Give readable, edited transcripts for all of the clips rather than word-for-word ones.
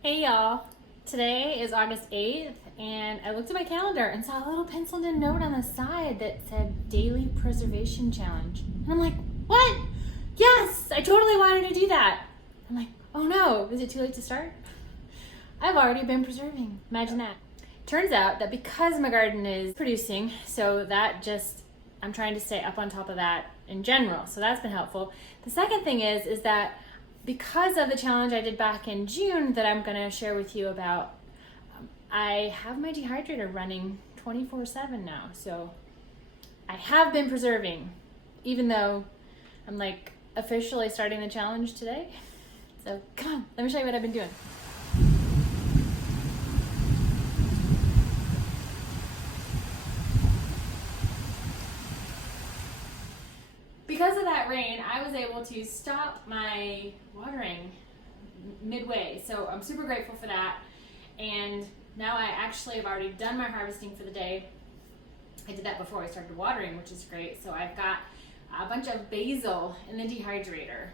Hey y'all, today is August 8th and I looked at my calendar and saw a little penciled in note on the side that said Daily Preservation Challenge. And I'm like, what? Yes, I totally wanted to do that. I'm like, oh no, is it too late to start? I've already been preserving, imagine that. Turns out that because my garden is producing, so that just, I'm trying to stay up on top of that in general, so that's been helpful. The second thing is that because of the challenge I did back in June that I'm going to share with you about, I have my dehydrator running 24/7 now. So I have been preserving, even though I'm like officially starting the challenge today. So come on, let me show you what I've been doing. Because of that rain, I was able to stop my watering midway. So I'm super grateful for that. And now I actually have already done my harvesting for the day. I did that before I started watering, which is great. So I've got a bunch of basil in the dehydrator.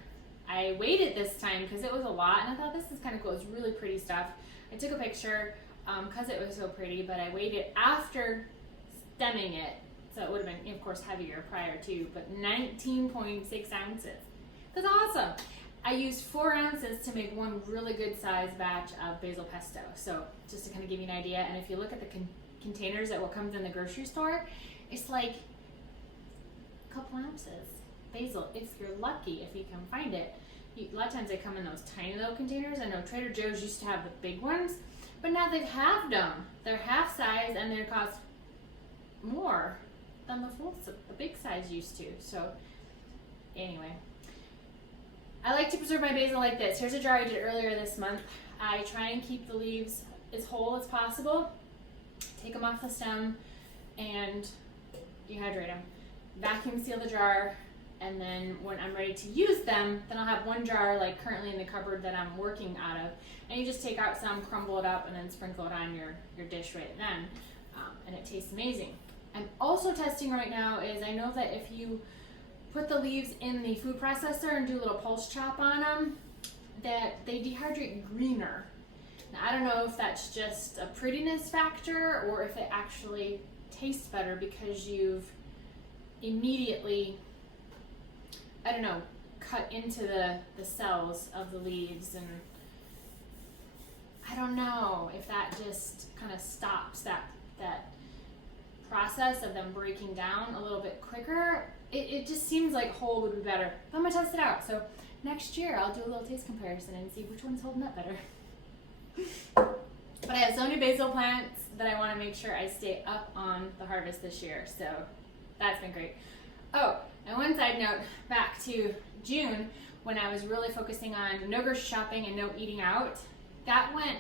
I waited this time because it was a lot, and I thought this is kind of cool. It's really pretty stuff. I took a picture because it was so pretty, but I waited after stemming it. So it would have been, of course, heavier prior to, but 19.6 ounces. That's awesome. I used 4 ounces to make one really good sized batch of basil pesto. So just to kind of give you an idea, and if you look at the containers that what comes in the grocery store, it's like a couple ounces basil, if you're lucky, if you can find it. A lot of times they come in those tiny little containers. I know Trader Joe's used to have the big ones, but now they've halved them. They're half size and they cost more than the big size used to. So anyway, I like to preserve my basil like this. Here's a jar I did earlier this month. I try and keep the leaves as whole as possible, take them off the stem and dehydrate them. Vacuum seal the jar, and then when I'm ready to use them, then I'll have one jar like currently in the cupboard that I'm working out of, and you just take out some, crumble it up, and then sprinkle it on your dish right then, and it tastes amazing. I'm also testing right now is I know that if you put the leaves in the food processor and do a little pulse chop on them, that they dehydrate greener. Now I don't know if that's just a prettiness factor or if it actually tastes better because you've immediately, I don't know, cut into the cells of the leaves, and I don't know if that just kind of stops that process of them breaking down a little bit quicker. It just seems like whole would be better. But I'm gonna test it out. So next year I'll do a little taste comparison and see which one's holding up better. But I have so many basil plants that I want to make sure I stay up on the harvest this year. So that's been great. Oh, and one side note, back to June when I was really focusing on no grocery shopping and no eating out. That went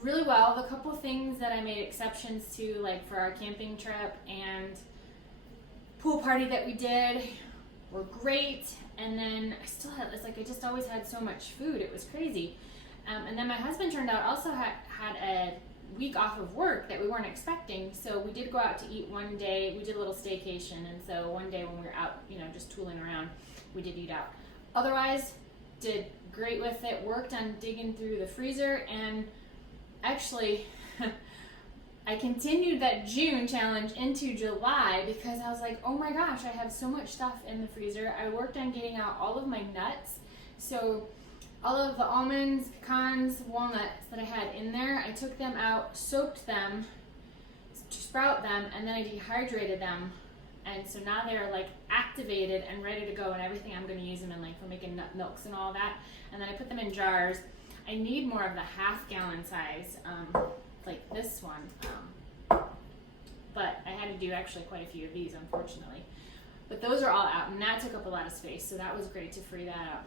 really well. The couple things that I made exceptions to, like for our camping trip and pool party that we did, were great. And then I still had, it's like I just always had so much food. It was crazy. And then my husband turned out also had a week off of work that we weren't expecting. So we did go out to eat one day. We did a little staycation. And so one day when we were out, just tooling around, we did eat out. Otherwise, did great with it. Worked on digging through the freezer, and actually, I continued that June challenge into July because I was like, oh my gosh, I have so much stuff in the freezer. I worked on getting out all of my nuts. So all of the almonds, pecans, walnuts that I had in there, I took them out, soaked them to sprout them, and then I dehydrated them. And so now they're like activated and ready to go, and everything I'm going to use them in, like for making nut milks and all that. And then I put them in jars. I need more of the half-gallon size, like this one, but I had to do actually quite a few of these, unfortunately. But those are all out, and that took up a lot of space, so that was great to free that up.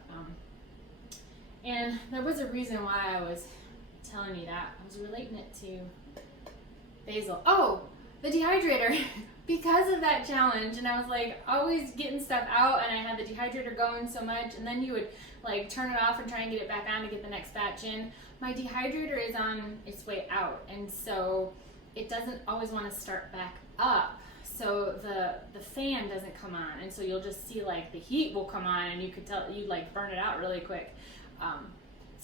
And there was a reason why I was telling you that. I was relating it to basil. Oh, the dehydrator. Because of that challenge, and I was like always getting stuff out, and I had the dehydrator going so much, and then you would like turn it off and try and get it back on to get the next batch in. My dehydrator is on its way out, and so it doesn't always want to start back up. So the fan doesn't come on, and so you'll just see like the heat will come on, and you could tell you like burn it out really quick.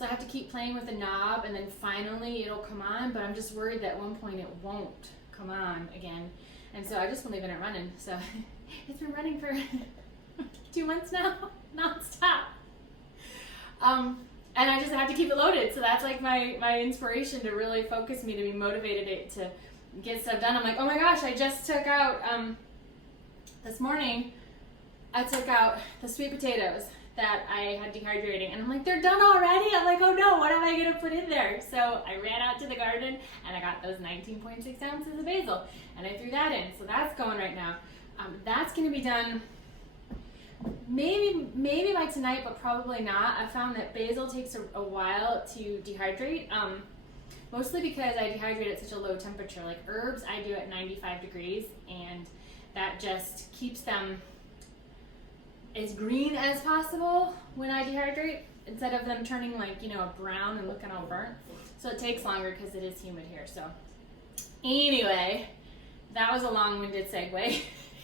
So I have to keep playing with the knob, and then finally it'll come on, but I'm just worried that at one point it won't come on again. And so I've just been leaving it running. So it's been running for 2 months now, nonstop. And I just have to keep it loaded. So that's like my inspiration to really focus me, to be motivated to get stuff done. I'm like, oh my gosh, I just took out, this morning, I took out the sweet potatoes that I had dehydrating, and I'm like, they're done already? I'm like, oh no, what am I gonna put in there? So I ran out to the garden and I got those 19.6 ounces of basil, and I threw that in. So that's going right now. That's gonna be done maybe by tonight, but probably not. I found that basil takes a while to dehydrate, mostly because I dehydrate at such a low temperature. Like herbs, I do at 95 degrees, and that just keeps them as green as possible when I dehydrate, instead of them turning like, a brown and looking all burnt. So it takes longer because it is humid here. So anyway, that was a long-winded segue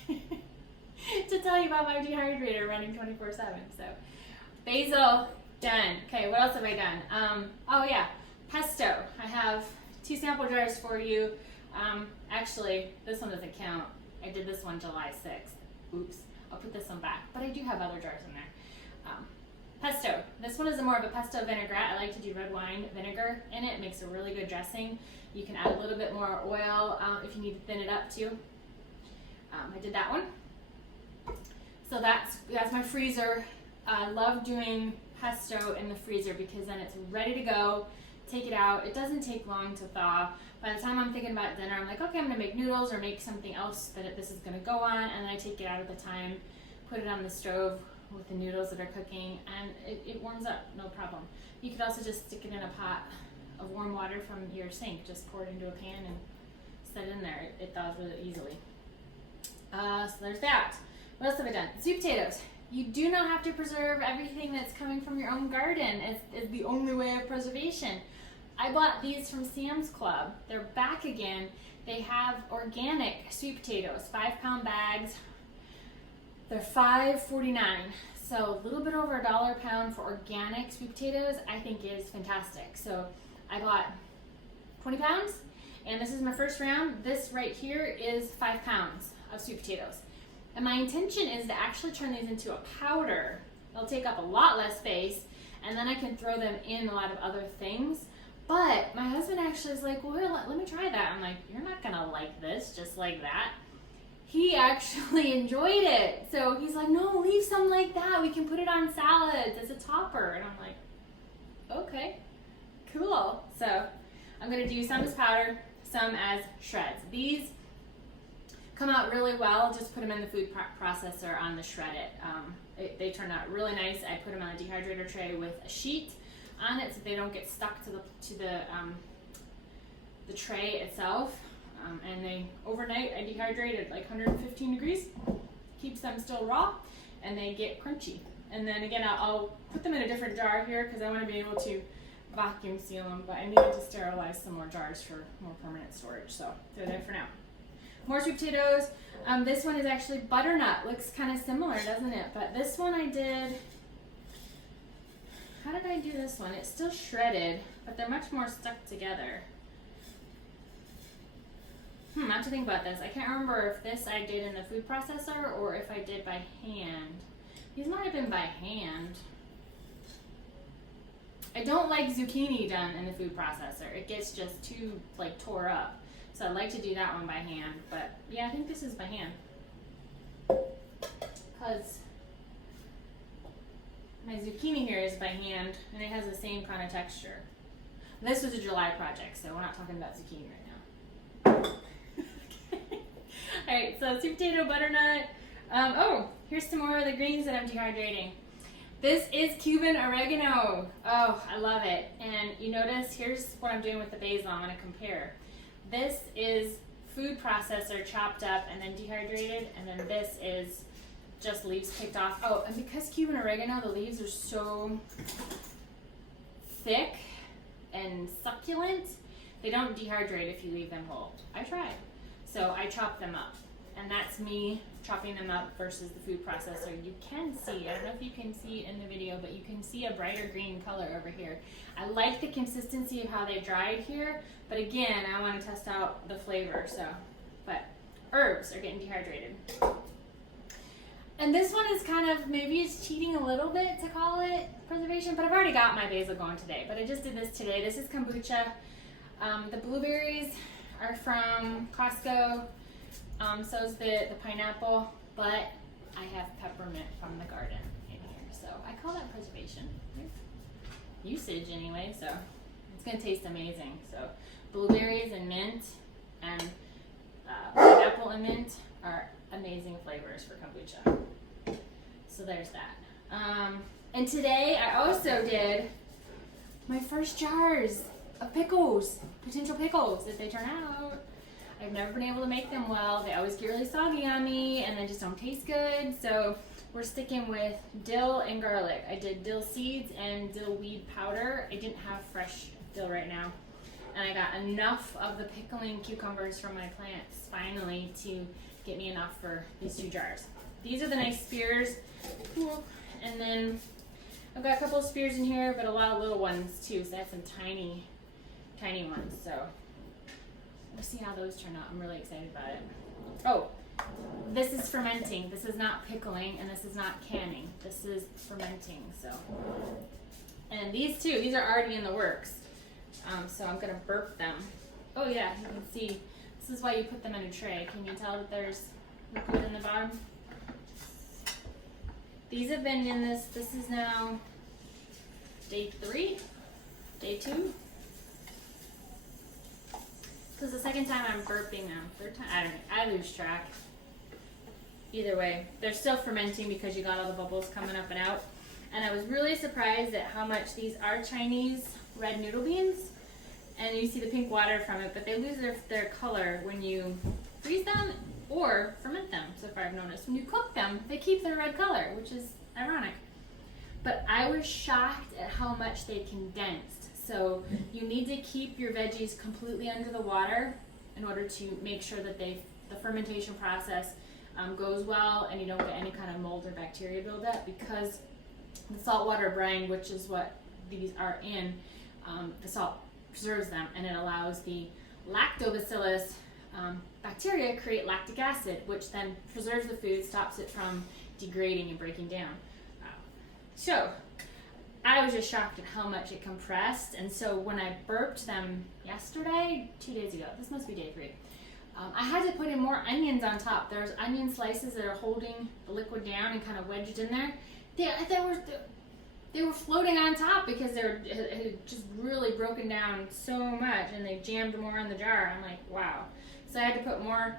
to tell you about my dehydrator running 24/7. So basil, done. Okay, what else have I done? Oh yeah, pesto. I have 2 sample jars for you. Actually, this one doesn't count. I did this one July 6th. Oops. I'll put this one back, but I do have other jars in there. Pesto. This one is more of a pesto vinaigrette. I like to do red wine vinegar in it. It makes a really good dressing. You can add a little bit more oil if you need to thin it up too. I did that one. So that's my freezer. I love doing pesto in the freezer because then it's ready to go. Take it out. It doesn't take long to thaw. By the time I'm thinking about dinner, I'm like, okay, I'm gonna make noodles or make something else that this is gonna go on, and then I take it out at the time, put it on the stove with the noodles that are cooking, and it warms up, no problem. You could also just stick it in a pot of warm water from your sink. Just pour it into a pan and set it in there. It thaws really easily. So there's that. What else have I done? Sweet potatoes. You do not have to preserve everything that's coming from your own garden. It's the only way of preservation. I bought these from Sam's Club. They're back again. They have organic sweet potatoes, 5-pound bags. They're $5.49. So a little bit over $1 a pound for organic sweet potatoes, I think is fantastic. So I bought 20 pounds, and this is my first round. This right here is 5 pounds of sweet potatoes. And my intention is to actually turn these into a powder. They'll take up a lot less space, and then I can throw them in a lot of other things. But my husband actually is like, well, here, let me try that. I'm like, you're not gonna like this just like that. He actually enjoyed it. So he's like, no, leave some like that. We can put it on salads as a topper. And I'm like, okay, cool. So I'm gonna do some as powder, some as shreds. These come out really well. Just put them in the food processor on the shred it. They turn out really nice. I put them on a dehydrator tray with a sheet on it so they don't get stuck to the tray itself. And they overnight I dehydrate at like 115 degrees, keeps them still raw, and they get crunchy. And then again, I'll put them in a different jar here because I want to be able to vacuum seal them, but I needed to sterilize some more jars for more permanent storage, so they're there for now. More sweet potatoes. This one is actually butternut. Looks kind of similar, doesn't it? But this one I did, how did I do this one? It's still shredded, but they're much more stuck together. I have to think about this. I can't remember if this I did in the food processor or if I did by hand. These might have been by hand. I don't like zucchini done in the food processor. It gets just too like tore up. So I like to do that one by hand. But yeah, I think this is by hand. Because my zucchini here is by hand and it has the same kind of texture. This was a July project, so we're not talking about zucchini right now. Alright, so sweet potato, butternut. Oh, here's some more of the greens that I'm dehydrating. This is Cuban oregano. Oh, I love it. And you notice, here's what I'm doing with the basil. I'm going to compare. This is food processor chopped up and then dehydrated, and then this is just leaves picked off. Oh, and because Cuban oregano, the leaves are so thick and succulent, they don't dehydrate if you leave them whole. I tried. So I chopped them up. and that's me chopping them up versus the food processor. You can see, I don't know if you can see it in the video, but you can see a brighter green color over here. I like the consistency of how they dried here, but again, I want to test out the flavor, so. But herbs are getting dehydrated. And this one is kind of, maybe it's cheating a little bit to call it preservation, but I've already got my basil going today, but I just did this today. This is kombucha. The blueberries are from Costco. So is the pineapple, but I have peppermint from the garden in here. So I call that preservation. Usage anyway, so it's gonna taste amazing. So blueberries and mint and pineapple and mint are amazing flavors for kombucha. So there's that. And today I also did my first jars of pickles, potential pickles, if they turn out. I've never been able to make them well. They always get really soggy on me and they just don't taste good. So we're sticking with dill and garlic. I did dill seeds and dill weed powder. I didn't have fresh dill right now. And I got enough of the pickling cucumbers from my plants finally to get me enough for these 2 jars. These are the nice spears. And then I've got a couple of spears in here, but a lot of little ones too. So I have some tiny ones. So we'll see how those turn out. I'm really excited about it. Oh, this is fermenting. This is not pickling, and this is not canning. This is fermenting. So, and these two, these are already in the works. So I'm gonna burp them. Oh yeah, you can see. This is why you put them in a tray. Can you tell that there's liquid in the bottom? These have been in this. This is now day 3, day 2. This is the second time I'm burping them. Third time, I don't know. I lose track. Either way, they're still fermenting because you got all the bubbles coming up and out. And I was really surprised at how much these are Chinese red noodle beans. And you see the pink water from it, but they lose their color when you freeze them or ferment them, so far I've noticed. When you cook them, they keep their red color, which is ironic. But I was shocked at how much they condensed. So you need to keep your veggies completely under the water in order to make sure that the fermentation process goes well and you don't get any kind of mold or bacteria buildup, because the saltwater brine, which is what these are in, the salt preserves them and it allows the lactobacillus bacteria create lactic acid, which then preserves the food, stops it from degrading and breaking down. So I was just shocked at how much it compressed, and so when I burped them yesterday, 2 days ago, this must be day 3, I had to put in more onions on top. There's onion slices that are holding the liquid down and kind of wedged in there. They were floating on top because it had just really broken down so much, and they jammed more in the jar. I'm like, wow. So I had to put more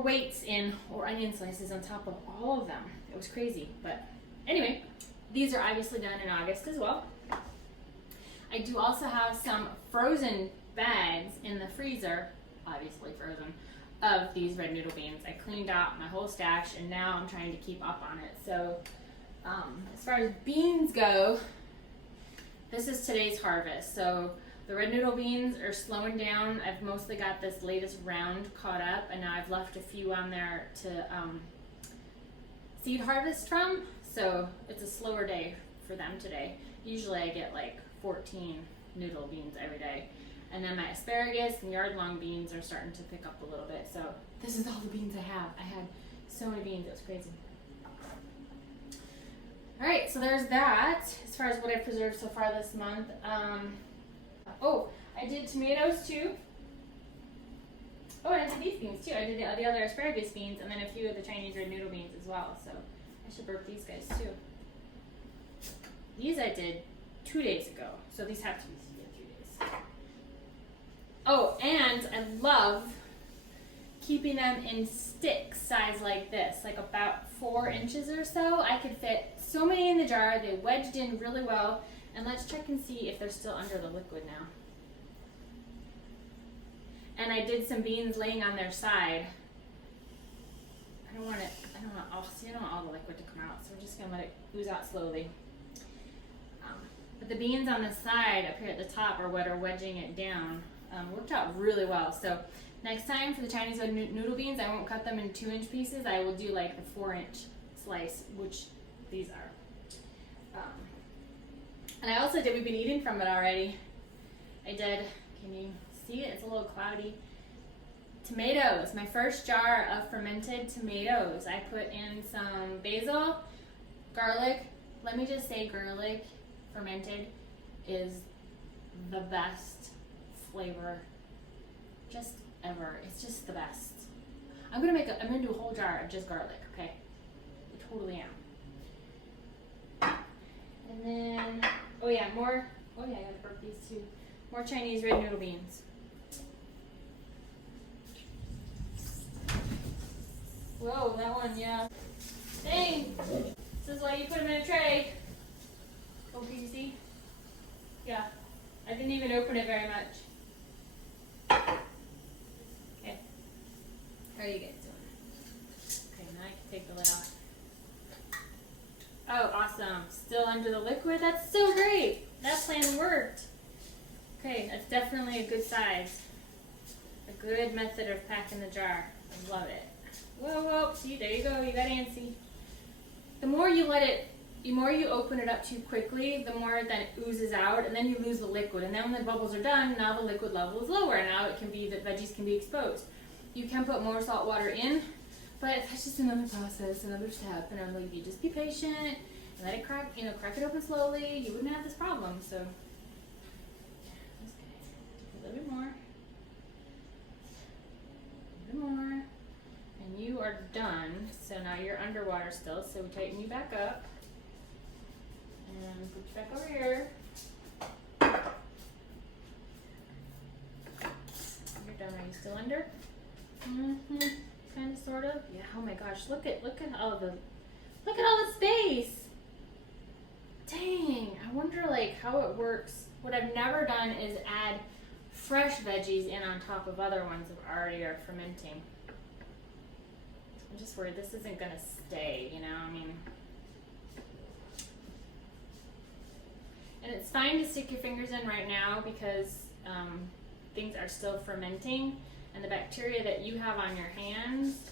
weights in, or onion slices on top of all of them. It was crazy, but anyway. These are obviously done in August as well. I do also have some frozen bags in the freezer, obviously frozen, of these red noodle beans. I cleaned out my whole stash and now I'm trying to keep up on it. So as far as beans go, this is today's harvest. So the red noodle beans are slowing down. I've mostly got this latest round caught up, and now I've left a few on there to seed harvest from. So it's a slower day for them today. Usually I get like 14 noodle beans every day. And then my asparagus and yard-long beans are starting to pick up a little bit. So this is all the beans I have. I had so many beans, it was crazy. All right, so there's that as far as what I've preserved so far this month. Oh, I did tomatoes too. Oh, and I did these beans too. I did the other asparagus beans and then a few of the Chinese red noodle beans as well. So I should burp these guys too. These I did 2 days ago, so these have to be 3 days. Oh, and I love keeping them in stick size like this, like about 4 inches or so. I could fit so many in the jar. They wedged in really well. And let's check and see if they're still under the liquid now. And I did some beans laying on their side. I don't want all the liquid to come out, so we're just gonna let it ooze out slowly. But the beans on the side up here at the top are what are wedging it down. Worked out really well. So next time for the Chinese noodle beans, I won't cut them in 2-inch pieces. I will do like the 4-inch slice, which these are. And I also did, we've been eating from it already. I did, can you see it? It's a little cloudy. Tomatoes, my first jar of fermented tomatoes. I put in some basil, garlic. Let me just say garlic fermented is the best flavor just ever. It's just the best. I'm gonna do a whole jar of just garlic, okay? I totally am. And then, I gotta burp these too. More Chinese red noodle beans. Whoa, that one, yeah. Dang! This is why you put them in a tray. Oh, can you see? Yeah. I didn't even open it very much. Okay. How are you guys doing? Okay, now I can take the lid off. Oh, awesome. Still under the liquid? That's so great. That plan worked. Okay, that's definitely a good size. A good method of packing the jar. I love it. Whoa, see, there you go. You got antsy. The more you open it up too quickly, the more then it oozes out, and then you lose the liquid. And then when the bubbles are done, now the liquid level is lower. Now it can be that veggies can be exposed. You can put more salt water in, but that's just another process, another step. And I'm like, you just be patient and let it crack. Crack it open slowly. You wouldn't have this problem. So, that's good. A little bit more. A little more. And you are done. So now you're underwater still. So we tighten you back up. And put you back over here. You're done. Are you still under? Kind of, sort of. Yeah. Oh my gosh. Look at all the space. Dang. I wonder how it works. What I've never done is add fresh veggies in on top of other ones that already are fermenting. I'm just worried this isn't gonna stay. And it's fine to stick your fingers in right now because things are still fermenting, and the bacteria that you have on your hands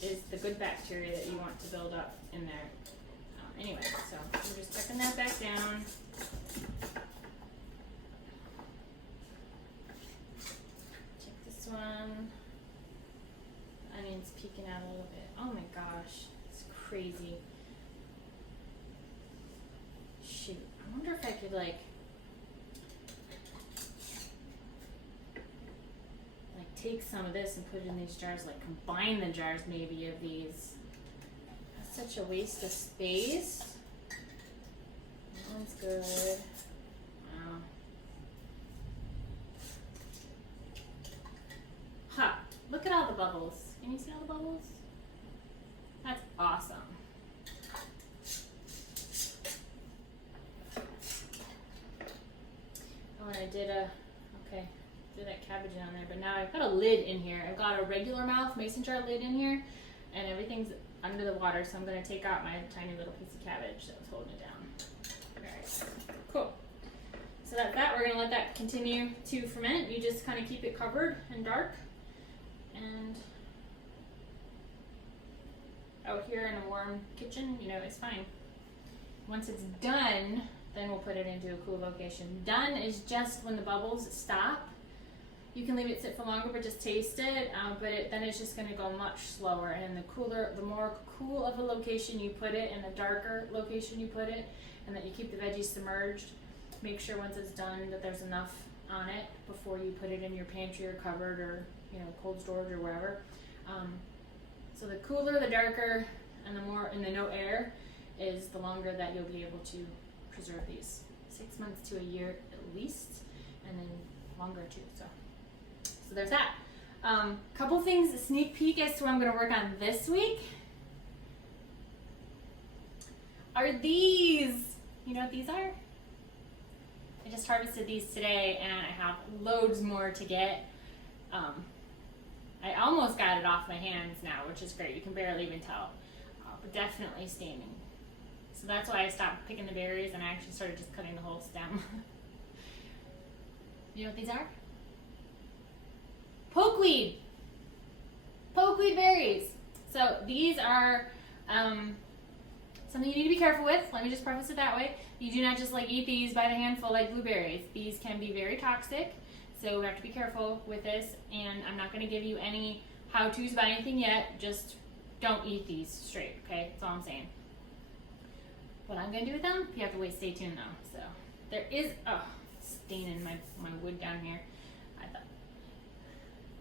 is the good bacteria that you want to build up in there. Anyway, so we're just tucking that back down. Check this one. The onion's peeking out a little bit. Oh my gosh, it's crazy. Shoot, I wonder if I could take some of this and put it in these jars, combine the jars maybe of these. That's such a waste of space. That one's good. Wow. Ha! Look at all the bubbles. Can you see all the bubbles? That's awesome. Oh, and I did that cabbage down there, but now I've got a lid in here. I've got a regular mouth mason jar lid in here, and everything's under the water, so I'm going to take out my tiny little piece of cabbage that was holding it down. Alright, cool. So that's that. We're going to let that continue to ferment. You just kind of keep it covered and dark. And out here in a warm kitchen, it's fine. Once it's done, then we'll put it into a cool location. Done is just when the bubbles stop. You can leave it sit for longer, but just taste it. Then it's just going to go much slower. And the more cool of a location you put it, and the darker location you put it, and that you keep the veggies submerged. Make sure once it's done that there's enough on it before you put it in your pantry or cupboard or cold storage or wherever. So the cooler, the darker, and the more in the no air is the longer that you'll be able to preserve these. 6 months to a year at least, and then longer too. So there's that. Couple things, a sneak peek as to what I'm going to work on this week are these. You know what these are? I just harvested these today, and I have loads more to get. I almost got it off my hands now, which is great. You can barely even tell, but definitely steaming. So that's why I stopped picking the berries and I actually started just cutting the whole stem. You know what these are? Pokeweed! Pokeweed berries! So these are something you need to be careful with. Let me just preface it that way. You do not just like eat these by the handful like blueberries. These can be very toxic, so we have to be careful with this. And I'm not going to give you any how-tos about anything yet. Just don't eat these straight, okay? That's all I'm saying. What I'm going to do with them, you have to wait. Stay tuned though. So there is staining my wood down here.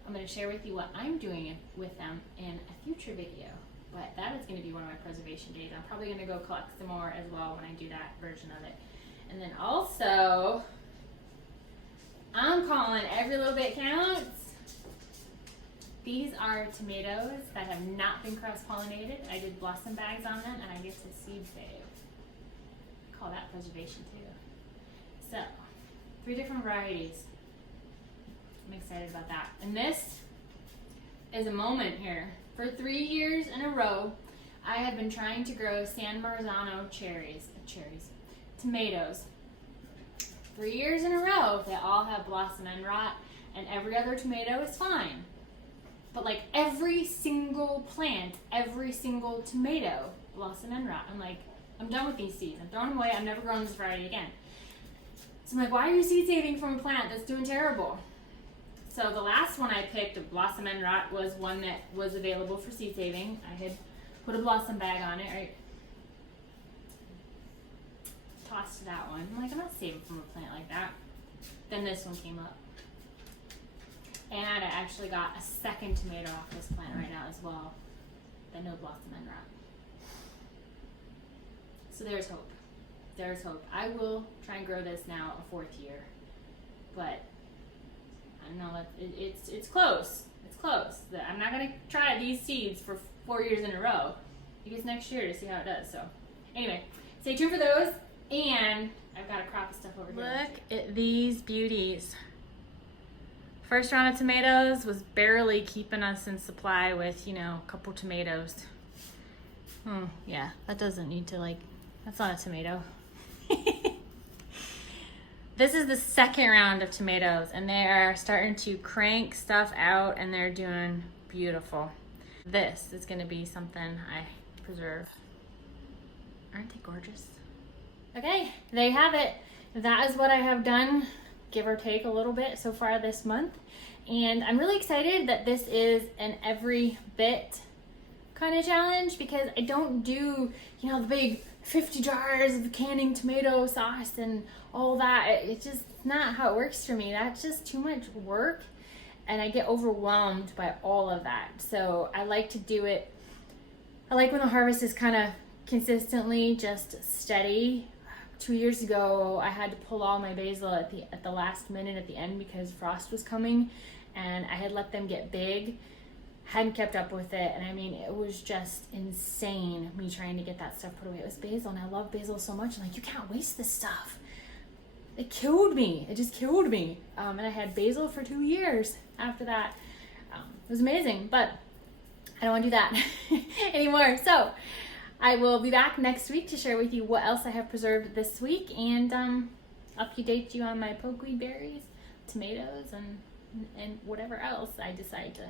I'm going to share with you what I'm doing with them in a future video. But that is going to be one of my preservation days. I'm probably going to go collect some more as well when I do that version of it. And then also, I'm calling every little bit counts. These are tomatoes that have not been cross-pollinated. I did blossom bags on them and I get to seed save. Call that preservation too. So, 3 different varieties. I'm excited about that. And this is a moment here. For 3 years in a row, I have been trying to grow San Marzano tomatoes. 3 years in a row, they all have blossom end rot, and every other tomato is fine. But like every single plant, every single tomato, blossom end rot. I'm like, I'm done with these seeds. I'm throwing them away. I'm never growing this variety again. So I'm like, why are you seed saving from a plant that's doing terrible? So the last one I picked of blossom end rot was one that was available for seed saving. I had put a blossom bag on it, right? Tossed that one. I'm like, I'm not saving from a plant like that. Then this one came up. And I actually got a second tomato off this plant right now as well. That no blossom end rot. So there's hope. There's hope. I will try and grow this now a 4th year. But I know that it's close. It's close. I'm not going to try these seeds for 4 years in a row. I guess next year to see how it does. So anyway, stay tuned for those. And I've got a crop of stuff over here. Look at these beauties. First round of tomatoes was barely keeping us in supply with, a couple tomatoes. Yeah, that doesn't need to that's not a tomato. This is the second round of tomatoes and they are starting to crank stuff out and they're doing beautiful. This is gonna be something I preserve. Aren't they gorgeous? Okay, there you have it. That is what I have done, give or take a little bit so far this month. And I'm really excited that this is an every bit kind of challenge because I don't do, the big 50 jars of canning tomato sauce and all that. It's just not how it works for me. That's just too much work and I get overwhelmed by all of that. So I like to do it, I like when the harvest is kind of consistently just steady. 2 years ago, I had to pull all my basil at the last minute at the end because frost was coming and I had let them get big. Hadn't kept up with it, and I mean, it was just insane me trying to get that stuff put away. It was basil, and I love basil so much. I'm like, you can't waste this stuff. It killed me. It just killed me. And I had basil for 2 years after that. It was amazing, but I don't want to do that anymore. So I will be back next week to share with you what else I have preserved this week, and update you on my pokeweed berries, tomatoes, and whatever else I decide to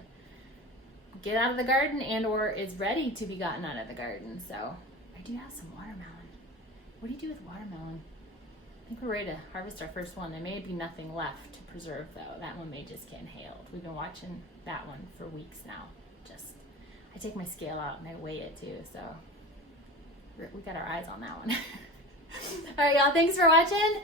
get out of the garden and or is ready to be gotten out of the garden. So I do have some watermelon. What do you do with watermelon? I think we're ready to harvest our first one. There may be nothing left to preserve though. That one may just get inhaled. We've been watching that one for weeks now. I take my scale out and I weigh it too, so we got our eyes on that one. All right, y'all, thanks for watching.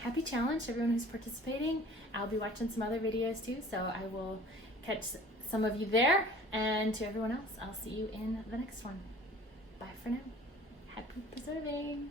Happy challenge to everyone who's participating. I'll be watching some other videos too, so I will catch some of you there. And to everyone else, I'll see you in the next one. Bye for now. Happy preserving.